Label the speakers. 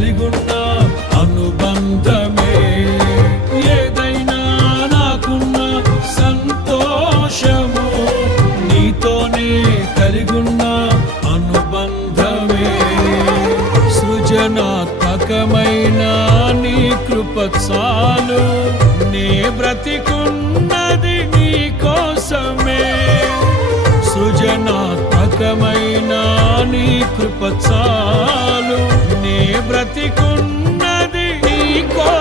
Speaker 1: కలిగున్న అనుబంధమే. ఏదైనా నాకున్న సంతోషము నీతోనే కలిగున్న అనుబంధమే. సృజనాత్మకమైన నీ కృప చాలు. నే బ్రతికున్నది నీ కోసమే. సృజనాత్మకమైన నీ కృప చాలు. బ్రతికున్నది నీ కోసమే